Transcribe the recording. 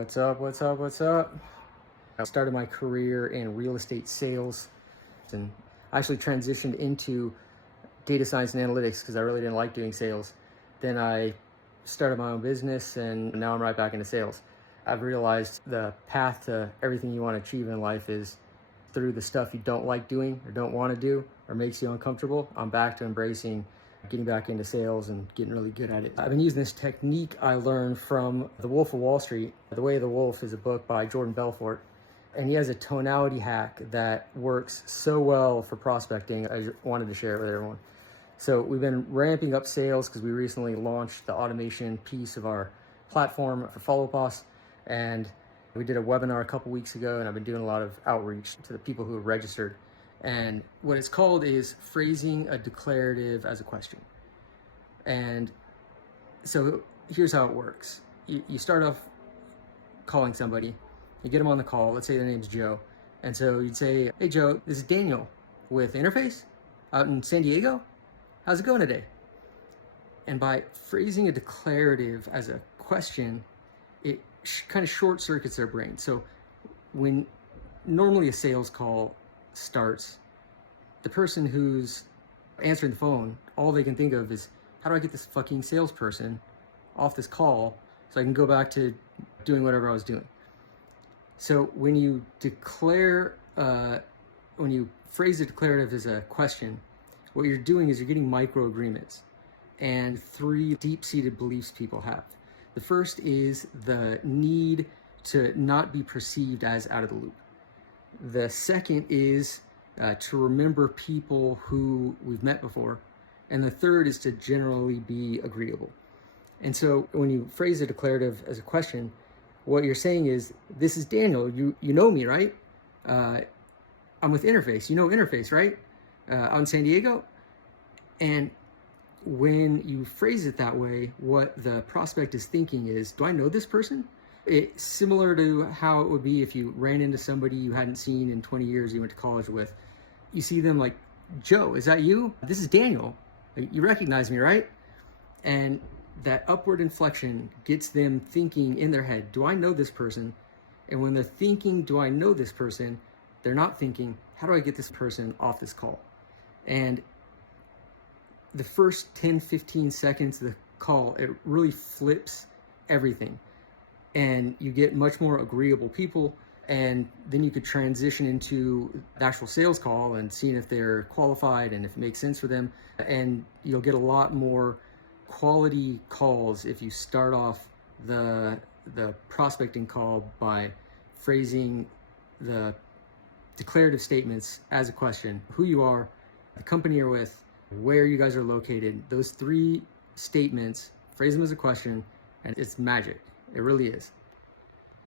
What's up? What's up? What's up? I started my career in real estate sales and I actually transitioned into data science and analytics because I really didn't like doing sales. Then I started my own business and now I'm right back into sales. I've realized the path to everything you want to achieve in life is through the stuff you don't like doing or don't want to do or makes you uncomfortable. I'm back to embracing getting back into sales and getting really good at it. I've been using this technique I learned from The Wolf of Wall Street. The Way of the Wolf is a book by Jordan Belfort, and he has a tonality hack that works so well for prospecting. I wanted to share it with everyone. So we've been ramping up sales because we recently launched the automation piece of our platform for Poston, and we did a webinar a couple weeks ago, and I've been doing a lot of outreach to the people who have registered. And what it's called is phrasing a declarative as a question. And so here's how it works. You start off calling somebody, you get them on the call, let's say their name's Joe. And so you'd say, "Hey Joe, this is Daniel with Interface out in San Diego. How's it going today?" And by phrasing a declarative as a question, it kind of short circuits their brain. So when normally a sales call starts, the person who's answering the phone, all they can think of is, how do I get this fucking salesperson off this call so I can go back to doing whatever I was doing? So when you when you phrase a declarative as a question, what you're doing is you're getting micro agreements and 3 deep-seated beliefs people have. The first is the need to not be perceived as out of the loop. The second is to remember people who we've met before. And the third is to generally be agreeable. And so when you phrase a declarative as a question, what you're saying is, "This is Daniel, you know me, right? I'm with Interface, you know Interface, right? Out in San Diego." And when you phrase it that way, what the prospect is thinking is, do I know this person? It's similar to how it would be if you ran into somebody you hadn't seen in 20 years you went to college with. You see them like, "Joe, is that you? This is Daniel. You recognize me, right?" And that upward inflection gets them thinking in their head, do I know this person? And when they're thinking, do I know this person? They're not thinking, how do I get this person off this call? And the first 10, 15 seconds of the call, it really flips everything. And you get much more agreeable people, and then you could transition into the actual sales call and seeing if they're qualified and if it makes sense for them. And you'll get a lot more quality calls if you start off the prospecting call by phrasing the declarative statements as a question: who you are, the company you're with, where you guys are located. Those 3 statements, phrase them as a question, and it's magic. It really is.